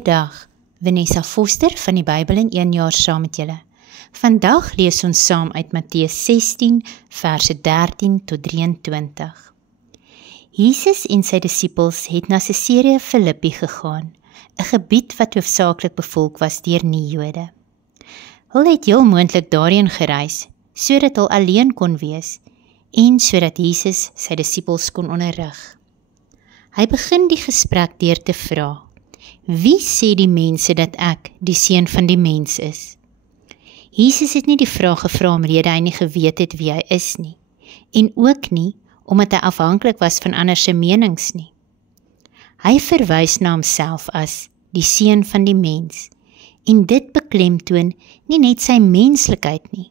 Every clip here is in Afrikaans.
Dag, Vanessa Foster van die Bybel in 1 jaar saam met julle. Vandag lees ons saam uit Matteus 16, verse 13 tot 23. Jesus en sy disippels het na Caesarea Philippi gegaan, 'n gebied wat hoofsaaklik bevolk was deur nie-Jode. Hulle het heel moontlik daarheen gereis, sodat hulle alleen kon wees, en sodat Jesus sy disippels kon onderrig. Hy begin die gesprek deur te vra: Wie sê die mense dat ek, die seun van die mens is? Jesus het nie die vraag gevra omrede hy nie geweet het wie hy is nie, en ook nie omdat hy afhanklik was van ander se menings nie. Hy verwys na homself as die seun van die mens, en dit beklemtoon nie net sy menslikheid nie,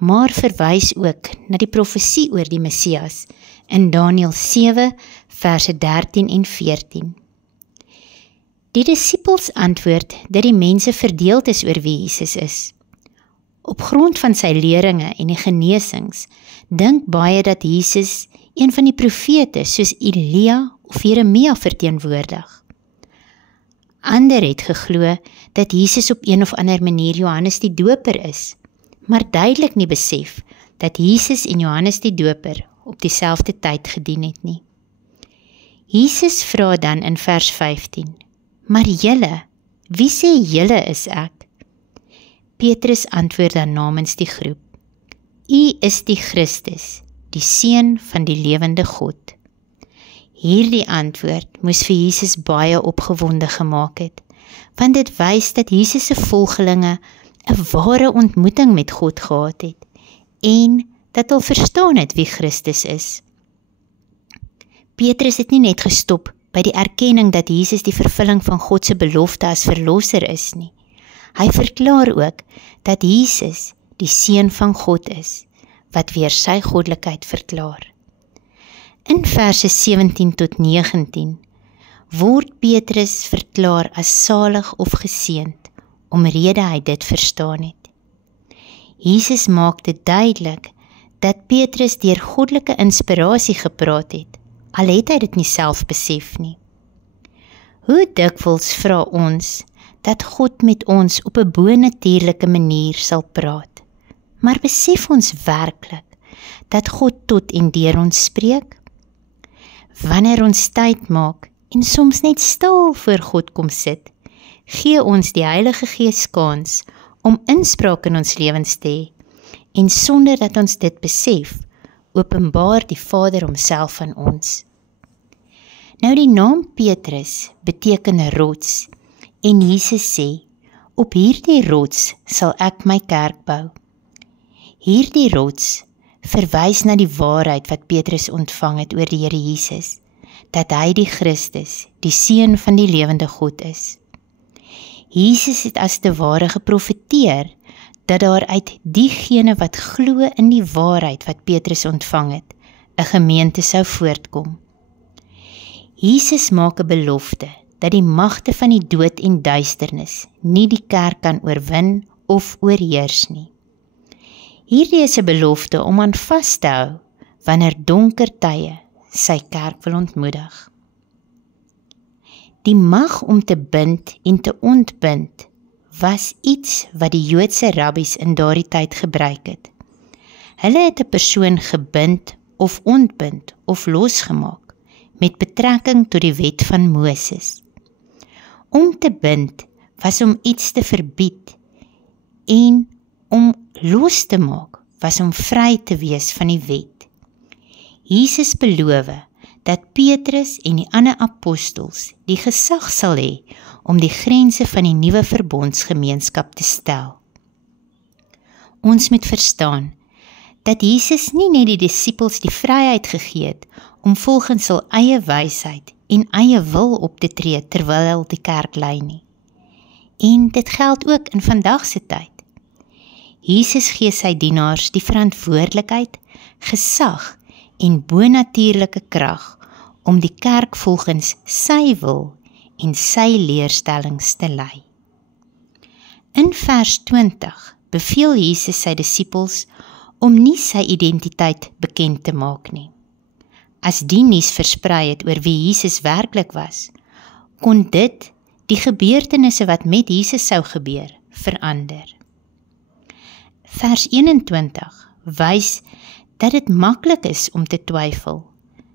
maar verwys ook na die profesie oor die Messias in Daniël 7, verse 13 en 14. Die disippels antwoord dat die mense verdeeld is oor wie Jesus is. Op grond van sy leringe en die genesings, dink baie dat Jesus een van die profete soos Elia of Jeremia verteenwoordig. Ander het geglo dat Jesus op een of ander manier Johannes die Doper is, maar duidelik nie besef dat Jesus en Johannes die Doper op dieselfde tyd gedien het nie. Jesus vra dan in vers 15, Maar julle, wie sê julle is ek? Petrus antwoord dan namens die groep, U is die Christus, die Seun van die lewende God. Hierdie antwoord moes vir Jesus baie opgewonde gemaak het, want dit wys dat Jesus se volgelinge 'n ware ontmoeting met God gehad het, en dat hulle verstaan het wie Christus is. Petrus het nie net gestop by die erkenning dat Jesus die vervulling van God se belofte as verlosser is nie. Hy verklaar ook dat Jesus die Seun van God is, wat weer sy goddelikheid verklaar. In verse 17 tot 19 word Petrus verklaar as salig of geseënd, omrede hy dit verstaan het. Jesus maak dit duidelik dat Petrus deur goddelike inspirasie gepraat het, al het hy dit nie self besef nie. Hoe dikwels vra ons dat God met ons op 'n bonatuurlike manier sal praat, maar besef ons werklik dat God tot en deur ons spreek? Wanneer ons tyd maak en soms net stil voor God kom sit, gee ons die Heilige Gees kans om inspraak in ons lewens te hê, en sonder dat ons dit besef, openbaar die Vader homself aan ons. Nou die naam Petrus beteken rots, en Jesus sê, op hierdie rots sal ek my kerk bou. Hierdie rots verwys na die waarheid wat Petrus ontvang het oor die Here Jesus, dat hy die Christus, die Seun van die lewende God is. Jesus het as te ware geprofeteer, dat daar uit diegene wat glo in die waarheid wat Petrus ontvang het, 'n gemeente sou voortkom. Jesus maak 'n belofte, dat die magte van die dood en duisternis nie die kerk kan oorwin of oorheers nie. Hierdie is 'n belofte om aan vas te hou, wanneer donker tye sy kerk wil ontmoedig. Die mag om te bind en te ontbind was iets wat die Joodse rabbies in daardie tyd gebruik het. Hulle het 'n persoon gebind of ontbind of losgemaak met betrekking tot die wet van Moses. Om te bind was om iets te verbied, en om los te maak was om vry te wees van die wet. Jesus beloof dat Petrus en die ander apostels die gesag sal hê om die grense van die nuwe verbondsgemeenskap te stel. Ons moet verstaan dat Jesus nie net die disippels die vryheid gegee het om volgens hul eie wysheid en eie wil op te tree terwyl hulle die kerk lei nie. En dit geld ook in vandag se tyd. Jesus gee sy dienaars die verantwoordelikheid, gesag en bonatuurlike krag om die kerk volgens sy wil en sy leerstellings te lei. In vers 20 beveel Jesus sy disippels om nie sy identiteit bekend te maak nie. As die nuus versprei het oor wie Jesus werklik was, kon dit die gebeurtenisse wat met Jesus sou gebeur, verander. Vers 21 wys dat dit maklik is om te twyfel,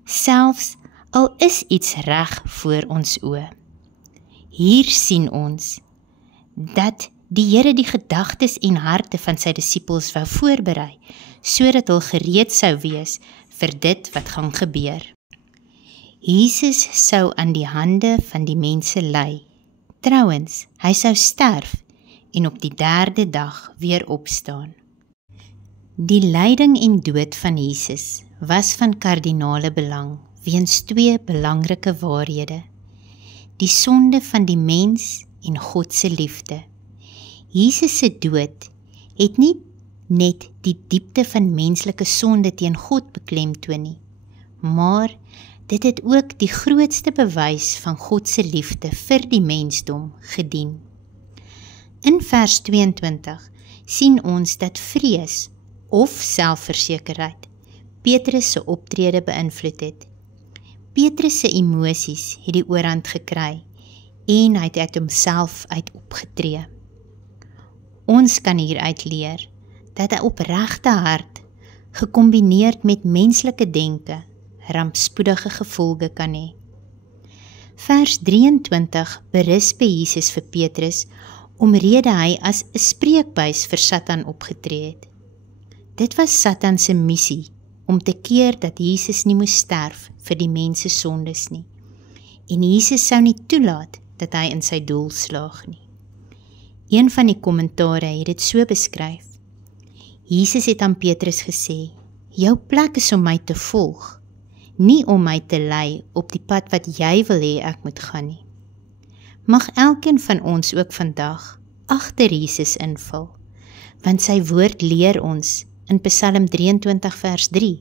selfs al is iets reg voor ons oë. Hier sien ons dat die Here die gedagtes en harte van sy disippels wou voorberei, sodat hulle gereed sou wees vir dit wat gaan gebeur. Jesus sou aan die hande van die mense ly. Trouwens, hy sou sterf en op die 3de dag weer opstaan. Die lyding en dood van Jesus was van kardinale belang weens 2 belangrike waarhede: die sonde van die mens en God se liefde. Jesus se dood het nie net die diepte van menslike sonde teen God beklemtoon nie, maar dit het ook die grootste bewys van God se liefde vir die mensdom gedien. In vers 22 sien ons dat vrees of selfversekerheid Petrus se optrede beïnvloed het. Petrus se emosies het die oorhand gekry en hy het uit homself uit opgetree. Ons kan hieruit leer dat 'n opregte hart, gekombineerd met menslike denke, rampspoedige gevolge kan hê. Vers 23 berisp Jesus vir Petrus omrede hy as 'n spreekbuis vir Satan opgetree het. Dit was Satan se missie om te keer dat Jesus nie moes sterf vir die mens se sondes nie. En Jesus sou nie toelaat dat hy in sy doel slaag nie. Een van die kommentare het dit so beskryf: Jesus het aan Petrus gesê, jou plek is om my te volg, nie om my te lei op die pad wat jy wil hê ek moet gaan nie. Mag elkeen van ons ook vandag agter Jesus inval, want sy woord leer ons in Psalm 23 vers 3,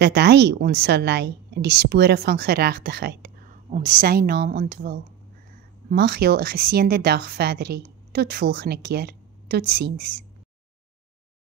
dat hy ons sal lei in die spore van geregtigheid, om sy naam ontwil. Mag jy 'n geseënde dag verder hê. Tot volgende keer. Totsiens.